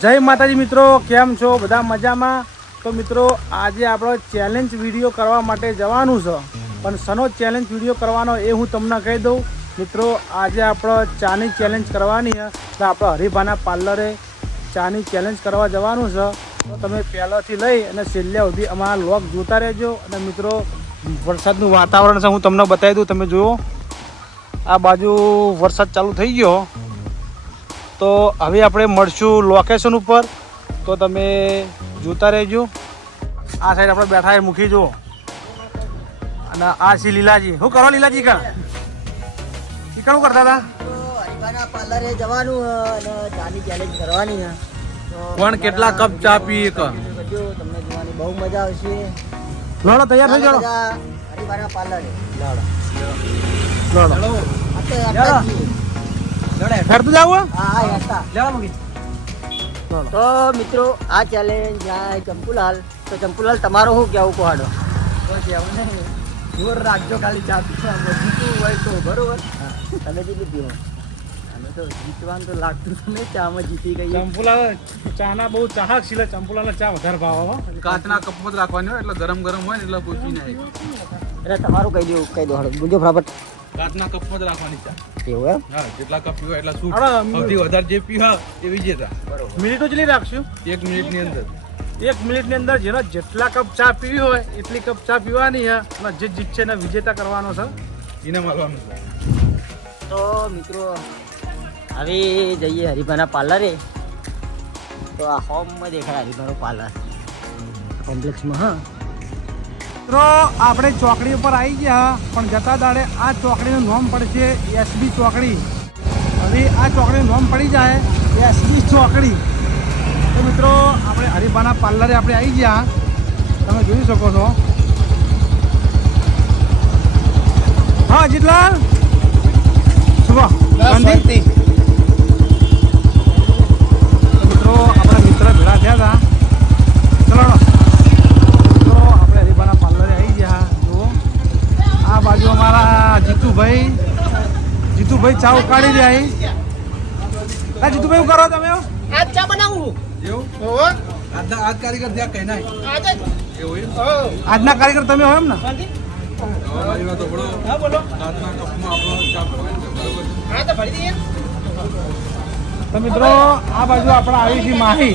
જય માતાજી મિત્રો, કેમ છો? બધા મજામાં? તો મિત્રો, આજે આપણો ચેલેન્જ વીડિયો કરવા માટે જવાનું છે. પણ સનો ચેલેન્જ વીડિયો કરવાનો એ હું તમને કહી દઉં. મિત્રો, આજે આપણો ચાની ચેલેન્જ કરવાની છે. તો આપણે હરિભાના પાર્લરે ચાની ચેલેન્જ કરવા જવાનું છે. તો તમે પહેલાંથી લઈ અને છેલ્લે સુધી અમારા લોક જોતા રહેજો. અને મિત્રો, વરસાદનું વાતાવરણ છે, હું તમને બતાવી દઉં. તમે જુઓ. આ બાજુ વરસાદ ચાલુ થઈ ગયો. તો હવે આપણે મળશું લોકેશન ઉપર. તો તમે જોતા રહેજો. આ સાઈડ આપણે બેઠા એ મૂકી જુઓ. અને આ છે લીલાજી. શું કરો લીલાજી કા શું કરતા હતા? પાર્લરે જવાનું અને ચાની ચેલેન્જ કરવાની કોણ કેટલા કપ ચા પી એક તમને જોવાની બહુ મજા આવશે. લડો તૈયાર થઈ જાઓ બધા હરિભાના પાર્લરે લોડો. છીએ. ફરતું જાવું હા? હા હેઠા. તો મિત્રો આ ચેલેન્જ જાય ચંપુલાલ. તો ચંપુલાલ તમારો શું કેવું કોહાડો? જોર રાખજો ખાલી જીતવું હોય તો બરોબર? તમે જીતી પીવો અમે તો જીતવાનું તો લાગતું તો નહીં ચામાં જીતી ગઈ ચંપુલા ચાના બહુ ચાહક છે ચંપુલાના ચા વધારે ભાવ હો. કાચના કપમાં જ રાખવાની હોય એટલે ગરમ ગરમ હોય ને એટલે પૂછી નહીં એટલે તમારું કહી દઉં કહી દો હાડો ગુંજો ફટાફટ. કાચના કપમાં જ રાખવાની ચા એવું એમ? હા જેટલા કપ પીવા એટલા શું? સૌથી વધારે જે પીવા એ વિજેતા મિનિટો જેટલી રાખશું? એક મિનિટની અંદર. એક મિનિટની અંદર જેના જેટલા કપ ચા પીવી હોય એટલી કપ ચા પીવાની છે. અને જે જીતશે એને વિજેતા કરવાનો છે. એને મળવાનું છે. તો મિત્રો હવે જઈએ હરિભાના પાર્લરે તો આ હોમમાં દેખાય હરિભાનું પાર્લર કોમ્પ્લેક્સમાં હા. મિત્રો આપણે ચોકડી ઉપર આવી ગયા પણ જતા દાડે આ ચોકડીનું નામ પડશે એસબી ચોકડી. હવે આ ચોકડીનું નામ પડી જાય એસબી ચોકડી. તો મિત્રો આપણે હરિભાના પાર્લરે આપણે આવી ગયા. તમે જોઈ શકો છો. હા જીતલાલ? શુભ શાંતિ તો મિત્રો આપણા મિત્ર ભેળા થયા હતા ચલો મિત્રો આપણે હરિભાના પાર્લરે આવી ગયા જુઓ આ બાજુ અમારા જીતુભાઈ જીતુભાઈ ચા ઉકાળી રહ્યા આ જીતુભાઈ શું કરો તમે એવું? આજના આજ કારીગર ત્યાં કઈ નાય. આજના કારીગર તમે હો એમ ને? કપમાં આપણો ચા ભરવાની તો મિત્રો આ બાજુ આપણે આવી છે માહી.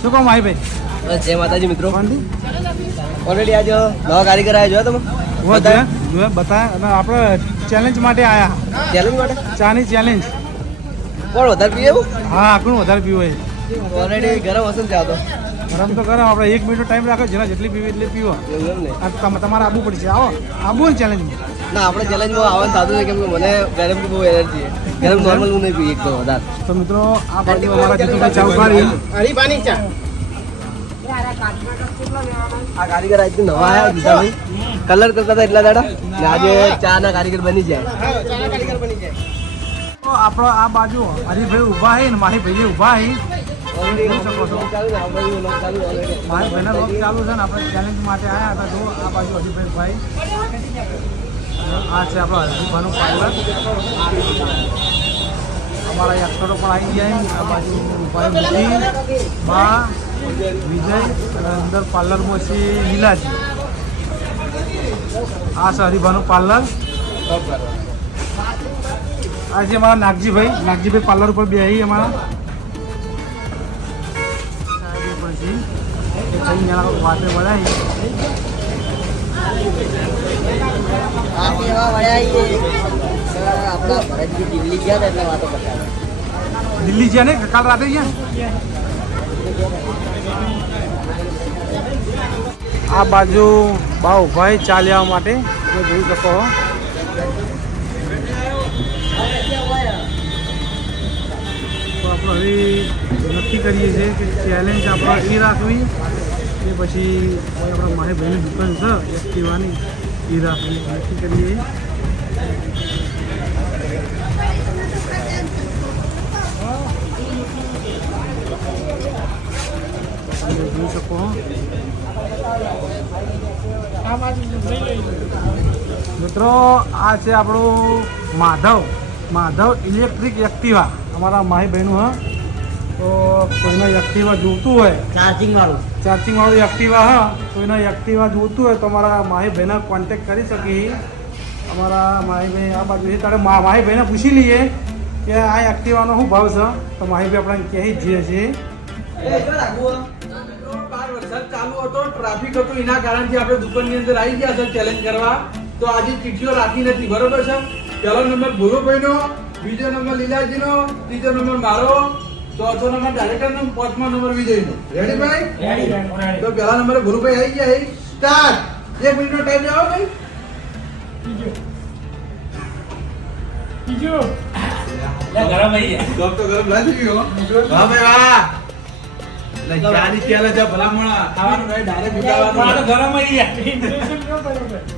શું કહો માહીભાઈ જય માતાજી મિત્રો. ઓલરેડી આજે નવા કારીગર આવ્યા તમે? જોયા બતા અને આપણે ચેલેન્જ માટે આવ્યા ચેલેન્જ માટે? ચાની ચેલેન્જ કોણ વધારે પીવે હા આખું વધારે પીવે? ઓલરેડી ગરમ હશે ને ત્યાં તો. ગરમ તો ગરમ આપણે એક મિનિટ ટાઈમ રાખો જેના જેટલી પીવી એટલી પીવો. એવું એમ ને. આ તમ- તમારે આવવું પડશે આવો આવવું ને ચેલેન્જ ના આપણે ચેલેન્જમાં આવવાનું થતું છે કેમ કે મને ગરમ બહુ એલર્જી છે. ગરમ નોર્મલ હું નહીં પી એક તો વધારે. તો મિત્રો આ બાજુ અમારા જીતુભાઈ પાણી ચા. આ કારીગર આજથી નવા આવ્યા જીતાભાઈ કલર કરતા હતા એટલા દાડા? ને આજે ચા ના કારીગર બની જાય. આપણો આ બાજુ હરિભાઈ ઊભા હે ને મારી ભાઈ ઊભા હે. મારી ભાઈના લોક ચાલુ છે ને આપણે ચેલેન્જ માટે આવ્યા હતા. આ બાજુ હરિભાઈ ભાઈ. આ છે આપણો હરિભાઈનું પાર્લર અમારા એક્ટરો પણ આવી ગયા. આ બાજુ ભાઈ વિજય અને અંદર પાર્લરમાં છે લીલાજી. આ છે પાર્લર આ છે અમારા નાગજીભાઈ નાગજીભાઈ પાર્લર ઉપર બે અમારા વાતે વળાય આ કેવા વળ્યા ઈ એ. આપણા ભરતજી દિલ્હી ગયા હતા એટલે વાતો કરતા હતા. દિલ્હી ગયા ને કાલ રાતે ગયા આ બાજુ ભાઈ ચા લેવા માટે તમે જોઈ શકો. તો આપણે હવે નક્કી કરીએ છીએ કે ચેલેન્જ આપણે એ રાખવી કે પછી આપણા મારી ભાઈની દુકાન છે, એક્ટિવાની, એ રાખવી નક્કી કરીએ તમે જોઈ શકો મિત્રો આ છે આપણું માધવ. Madhav electric Activa. અમારા માહીભાઈનું હા. તો કોઈને એક્ટિવા જોતું હોય ચાર્જિંગ વાળું. ચાર્જિંગ વાળું એક્ટિવા હા. કોઈને એક્ટિવા જોતું હોય તો અમારા માહીભાઈને કોન્ટેક કરી શકી અમારા માહીભાઈ આ બાજુ છે. તારે મા બહેને પૂછી લઈએ કે આ એક્ટિવાનો શું ભાવ છે? તો માહીભાઈ ભાઈ આપણે જ જઈએ છીએ ચાલુ હતો ટ્રાફિક હતું એના કારણથી આપણે દુકાનની અંદર આવી ગયા છે ચેલેન્જ કરવા. તો આજે ચીઠીઓ રાખી નથી બરોબર છે? પહેલો નંબર ભોલુભાઈનો બીજો નંબર લીલાજીનો ત્રીજો નંબર મારો ચોથો નંબર ડાયરેક્ટરનો પાંચમો નંબર વિજયનો. રેડી ભાઈ? તો પહેલા નંબરે ભોલુભાઈ આવી ગયા સ્ટાર્ટ એક મિનિટનો ટાઈમ જાઓ ભાઈ. ગપ તો ગરમ લાગી ગયો વાહ ભાઈ વાહ. ચાલે છે ભલામણ. ખાવાનું નહીં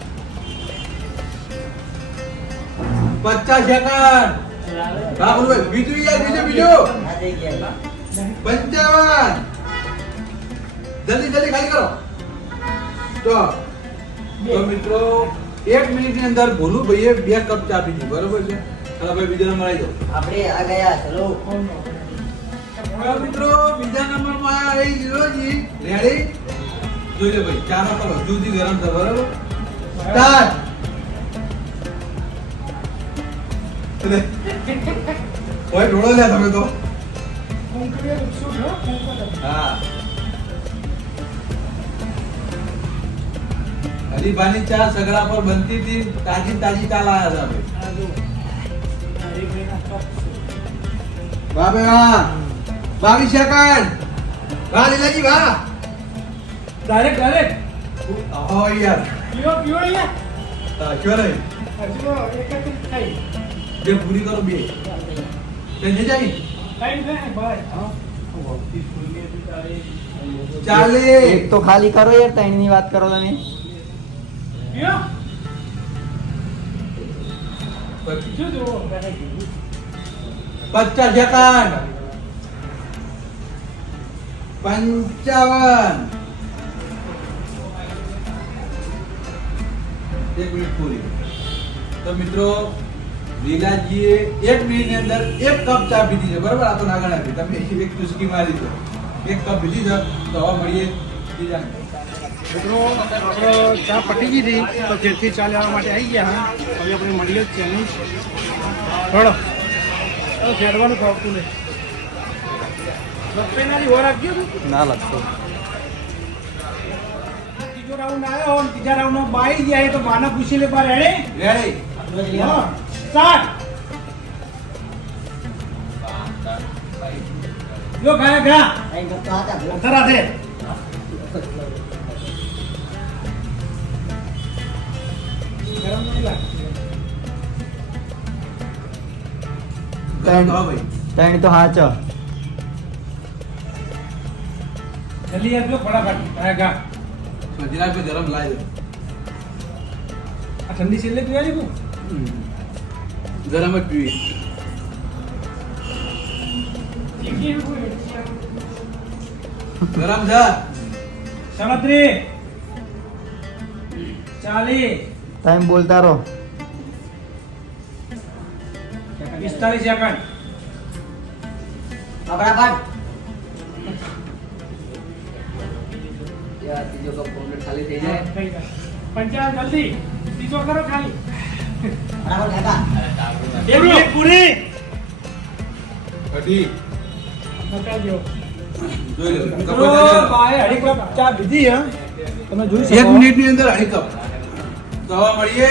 પચાસ સેકન્ડ બોલો બીજું યાર બીજું બીજું. પંચાવન. જલ્દી જલ્દી ખાલી કરો. તો તો મિત્રો એક મિનિટની અંદર ભોલું ભાઈએ બે કપ ચા પીધી બરોબર છે? ચાલો ભાઈ બીજા નંબર આવી જાઓ. આપણે આ ગયા ચલો. મિત્રો બીજા નંબરમાં આવી જીરોજી રેડી જોઈ લે ભાઈ ચા નો કરો જુદી ગરમ છે બરોબર? સ્ટાર્ટ ઓય ઢોળો લે તમે તો હા હરીભાની ચા સગડા પર બનતી હતી તાજી તાજી ચા લાયા હતા ભાઈ વાહ ભાઈ વાહ બાવીસ સેકન્ડ વાહ લીલાજી વાહ ડાયરેક્ટ ડાયરેક્ટ ઓ યાર બે પૂરી કરો બે. તે જઈ જાય? ચાલે. એક તો ખાલી કરો યાર ત્રણની વાત કરો તમે. પચાસ. પંચાવન. એક મિનિટ પૂરી. તો મિત્રો લીલાજીએ એક મિનિટની અંદર એક કપ ચા પીધી છે. બરાબર? આ તો નાગણા ગણાય તમે એક ચુસ્કી મારી છે એક કપ પીધી છે. તો હવે મળીએ બીજા મિત્રો આપણો ચા પટી ગઈ હતી તો ઘેરથી ચા લેવા માટે આવી ગયા હા. હવે આપણે મળીએ જ ચેલેન્જ થોડો ઘેરવાનું ફાવતું નહીં. ના. લાગતો ત્રીજો રાઉન્ડ આવ્યો અને ત્રીજા રાઉન્ડમાં બાઈ ગયા તો માના પૂછી લે પર રેડી રેડી સાત લો ગયા ગયા. અંતર આધે ત્રણ તો હાચો જલ્દી આપજો ફટાફટ. ગયા ગયા. જરા જરા લાવી દે. આ ઠંડી છેલ્લે પીવાની કો Zara mau duit. Garam dah. Samatri. Cali. Time bol taro. Istari siapkan. Apa apa? Ya, tiga kompon dan kali tiga. Pencar, jaldi. Tiga karo kali. પીધી હા તમે જોઈ એક મિનિટની અંદર અઢી કપ હવે મળીએ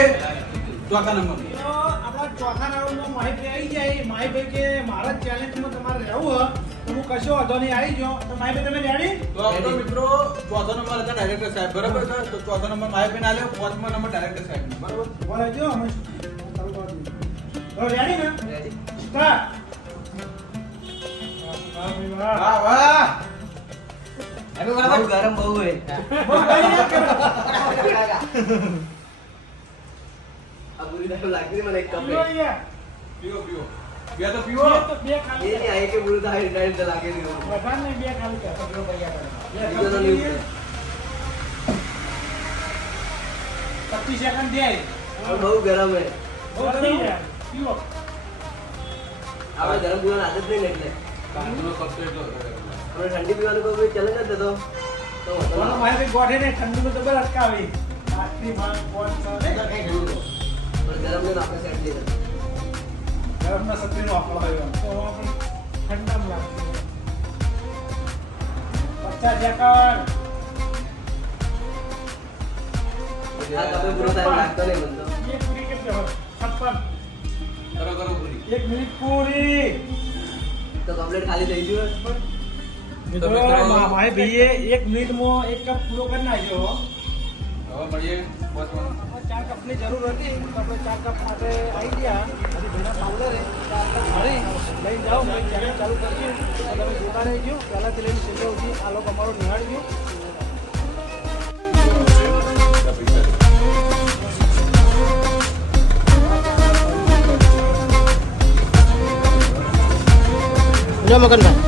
ચોથા નંબર આપણા ચોથા રાઉન્ડમાં માહિતી આવી જાય. માહિતી કે મારા ચેલેન્જમાં તમારે રહેવું કશો વાંધો નહીં આવી જાઓ તો માહિતી તમે રેડી તો આપણો મિત્રો ચોથો નંબર હતા ડાયરેક્ટર સાહેબ બરાબર છે તો ચોથો નંબર માહિતી ના લ્યો પાંચમો નંબર ડાયરેક્ટર સાહેબ બરાબર બોલાજો અમે ચાલુ કરી દઈએ. તો રેડી ને? વાહ વાહ. વાહ બહુ ગરમ. આ લાગતી મને એક કપ પીઓ અહીંયા. બે તો પીવો. ખાલી એ આ. બધાને ખાલી. પકડો કરો. પચીસ સેકન્ડ દે. બહુ ગરમ હે બહુ ગરમ પીવો. આપણે ગરમ પીવાની આદત નહીં ને એટલે. ઠંડી પીવાનું કોઈ ચલે નથી તો ના ગોઠે નહીં ઠંડીનું તો બરાબર અટકાવી. ગરમ ને આપણે સેટ લીધા ગરમના સત્રીનો વાપરો આવ્યો. તો આપણે ઠંડામાં લાગશે. પચાસ તો એક હોય? મિનિટ પૂરી તો કમ્પ્લીટ ખાલી થઈ ગયું હોય. મિત્રો મારે ભાઈએ એક મિનિટમાં એક કપ પૂરો કરી નાખ્યો હવે મળીએ પહોંચવાનું ચાર કપની જરૂર હતી તો આપણે ચાર કપ માટે આવી ગયા. હજી ભેગા પાવડરે ચાર કપ ભરી. લઈને જાઓ મેં ચેનલ ચાલુ કરી તમે જોતા રહેજો. પહેલાંથી લઈને છેલ્લે સુધી આ લોકો અમારો નિહાળજો. જો મગનભાઈ.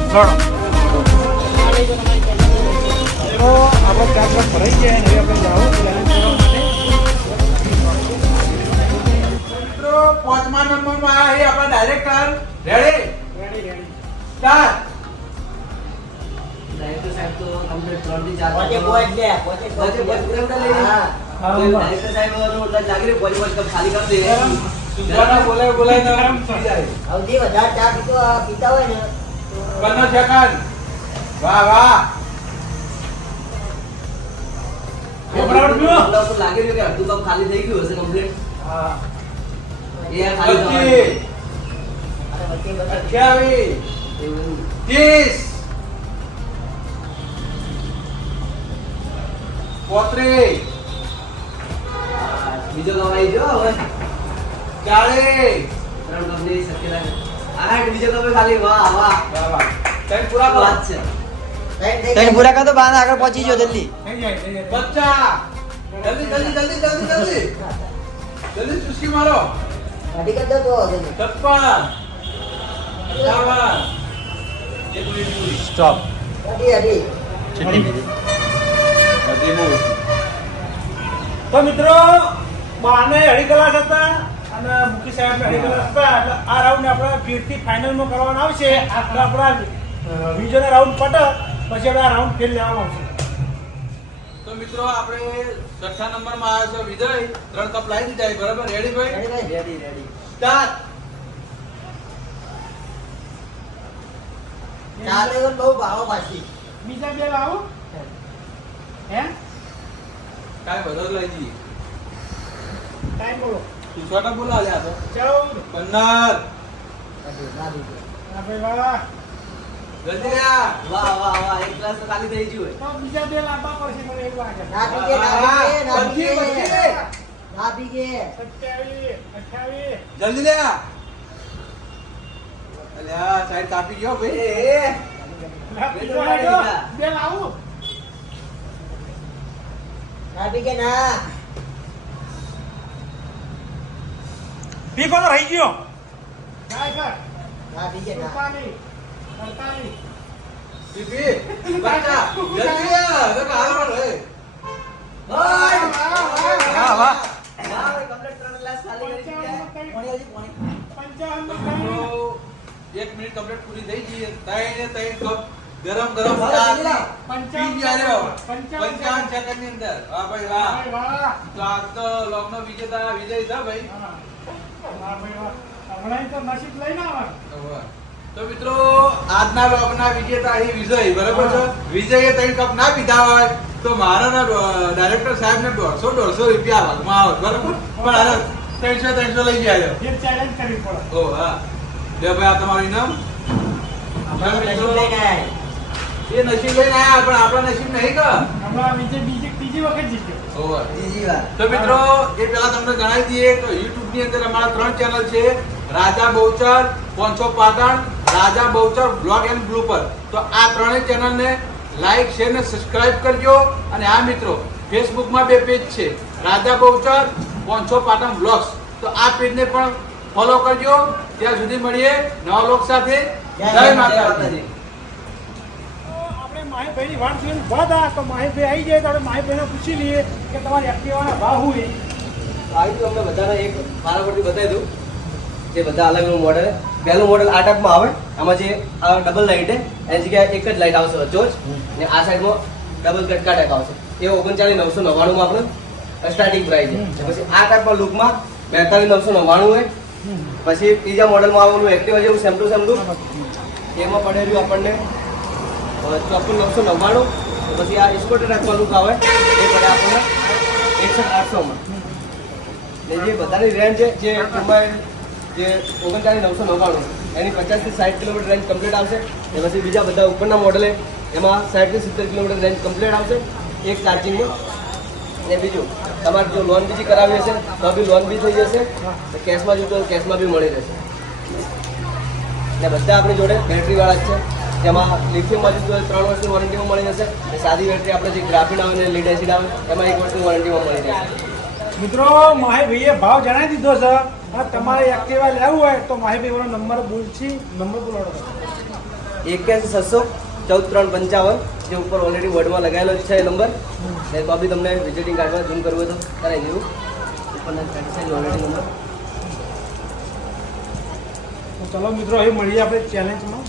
તો આપણો ચાર કપ ભરાઈ ગયા હવે આપણે જાઓ પાંચમા નંબરમાં આ આપણા director ready ready ready start director સાહેબ તો કમ્પ્લીટથી લે, પૂરા હા. ડાયરેક્ટર સાહેબનું એટલે લાગી રહ્યું પોચ પોચ ખાલી કરી દે સુધારા બોલાય બોલાય ગરમ ને છે. જાય. ચા પીતો પીતા હોય ને વાહ વાહ. લાગી કે અડધું કપ ખાલી થઈ ગયું હશે કમ્પ્લીટ હા. ત્રીસ પોત્રીસ. બીજો કપ આવી હવે. ચાલીસ. ત્રણ કપ શક્યતા આઠ બીજો કપ ખાલી વાહ વાહ. વાહ ત્રણ પૂરા કરો. વાત છે. ત્રણ. પૂરા તો આગળ પહોંચી જો જલ્દી. જલ્દી જલ્દી જલ્દી જલ્દી જલ્દી. જલ્દી ચુસ્કી મારો. તો છપ્પન સ્ટોપ મિત્રો બાને અઢી કલાક હતા અને મુખી સાહેબ અઢી કલાક હતા એટલે આ રાઉન્ડ આપણે ફીરથી ફાઇનલમાં કરવાનો આવશે એટલે આપણા વિજયના રાઉન્ડ પટ પછી આપણે આ રાઉન્ડ ફેર લેવાનો આવશે મિત્રો આપણે છઠ્ઠા નંબરમાં આવ્યો છે વિજય. ત્રણ કપ લાવી દીધા બરાબર? રેડી ભાઈ? રેડી રેડી સ્ટાર્ટ ચા બહુ ભાવો પાછી. બીજા બે લાવો. હે? કાઈ બધો જ લઈ જઈએ. ટાઈમ બોલો. તું છોટા તો. ચૌદ. પંદર. કાઢી, ના દીધો. આ ભાઈ વાહ. જલ્દી લ્યા વાહ વાહ વાહ એક ગ્લાસ તો ખાલી થઈ ગયું તો બીજા બે લાંબા પડશે મને એવું લાગે. ના પીકે, ના પીકે, ના પચીસ, ના પીકે. સત્યાવીસ અઠાવીસ જલ્દી લ્યા અલ્યા સાઈડ કાપી ગયો ભાઈ. બે લાવું. ના પીકે, ના. પીકો તો રહી ગયો. ના પીકે, ના. જલ્દી તો પર હે. ઓય! વાહ, વાહ. વાહ, હવે ત્રણ ગ્લાસ ખાલી કરી દીધા. પંચાવન હજી પોણી. પંચાવન એક મિનિટ કમ્પ્લીટ પૂરી થઈ ગઈ ત્રણ કપ ગરમ ગરમ ચા પંચાવન પંચાવન સેકન્ડ. ની અંદર. વાહ ભાઈ વાહ. તો આજ તો લોકનો વિજેતા વિજય છે ભાઈ. હા. ભાઈ વાહ. હમણાં તો નસીબ લઈને આવે તો મિત્રો આજના રોગના વિજેતા અહીં વિજય બરાબર છે? વિજયે ત્રણ કપ ના પીધા હોય તો મારા ડાયરેક્ટર સાહેબ ને દોઢસો દોઢસો રૂપિયા ભાગમાં આવે બરાબર? પણ અરે ત્રણસો ત્રણસો લઈ ગયા છે. ચેલેન્જ કરવી પડે. ઓ હા. લે ભાઈ આ તમારું ઇનામ. એ નસીબ લઈને આયા પણ આપણા નસીબ નહીં કા? હમણાં બીજે બીજી ત્રીજી વખત જીત્યો. ઓહો. બીજી વાર. તો મિત્રો એ પહેલા તમને જણાવી દઈએ તો YouTube ની અંદર અમારા ત્રણ ચેનલ છે. રાજા બહુચર પાંચસો Patan Raja Bahuchar blog and blooper તો આ ત્રણેય ચેનલને લાઈક શેર ને સબસ્ક્રાઇબ કરજો. અને આ મિત્રો ફેસબુકમાં બે પેજ છે. રાજા બહુચર પોંચો પાટણ બ્લોગ્સ. તો આ પેજને પણ ફોલો કરજો. ત્યાં સુધી મળીએ નવા લોક સાથે. જય માતાજી. આપણે માહીભાઈની વાત જોઈને ઊભા હતા તો માહીભાઈ આવી જાય તો આપણે માહીભાઈને પૂછી લઈએ કે તમારી એક્ટિવાના ભાવ છે? આવી તો અમને બધાને એક મારા પરથી બતાવી દઉં. જે બધા અલગ અલગ મોડલ પહેલું મોડલ આ ટાઈપમાં આવે. આમાં જે આ ડબલ લાઇટ છે એની જગ્યાએ એક જ લાઇટ આવશે વચ્ચો જ ને આ સાઈડમાં ડબલ કટકા ટાઈપ આવશે. એ ઓગણચાલીસ નવસો નવ્વાણુંમાં આપણે સ્ટાર્ટિંગ પ્રાઇસ છે. પછી આ ટાઈપમાં લુકમાં બેતાલીસ નવસો નવ્વાણું હોય પછી ત્રીજા મોડલમાં આવવાનું એક્ટિવા જેવું સેમ ટુ સેમ લુક એમાં પડેલું આપણને ચોપન નવસો નવ્વાણું. પછી આ સ્કૂટર ટાઈપમાં લુક આવે એ પડે આપણને એકસઠ આઠસોમાં જે બધાની રેન્જ છે જે એમાં જે ઓગણચાલીસ નવસો નવ્વાણું. એની પચાસથી સાઠ કિલોમીટર રેન્જ કમ્પ્લીટ આવશે. ને પછી બીજા બધા ઉપરના મોડલે એમાં સાઠથી સિત્તેર કિલોમીટર રેન્જ કમ્પ્લીટ આવશે. એક ચાર્જિંગમાં ને. બીજું, તમારે જો લોન બીજી કરાવી હશે, તો બી લોન બી થઈ જશે. કેશમાં જોઈતો તો કેશમાં બી મળી રહેશે. ને બધા આપણી જોડે બેટરીવાળા જ છે. જેમાં લિથિયમમાં જોઈતું હોય ત્રણ વર્ષની વોરંટીમાં મળી જશે. સાદી બેટરી આપણે જે ગ્રાફિન આવે ને લીડ એસિડ આવે, એમાં એક વર્ષની વોરંટીમાં મળી જશે. મિત્રો માહિભાઈએ ભાવ જણાવી દીધો છે. અને તમારે એક્ટિવા લેવું હોય તો માહીભાઈ નંબર બોલછી નંબર બોલાવો. એક્યાસી છસો ચૌદ ત્રણ પંચાવન જે ઉપર ઓલરેડી વર્ડમાં લગાવેલો છે એ નંબર. ને તો બી તમને વિઝિટિંગ કાર્ડમાં ઝૂમ કરવું હોય તો કરાવી દેવું. ઉપરના સાઈડ ઓલરેડી નંબર ચલો મિત્રો હવે મળીએ આપણે ચેલેન્જમાં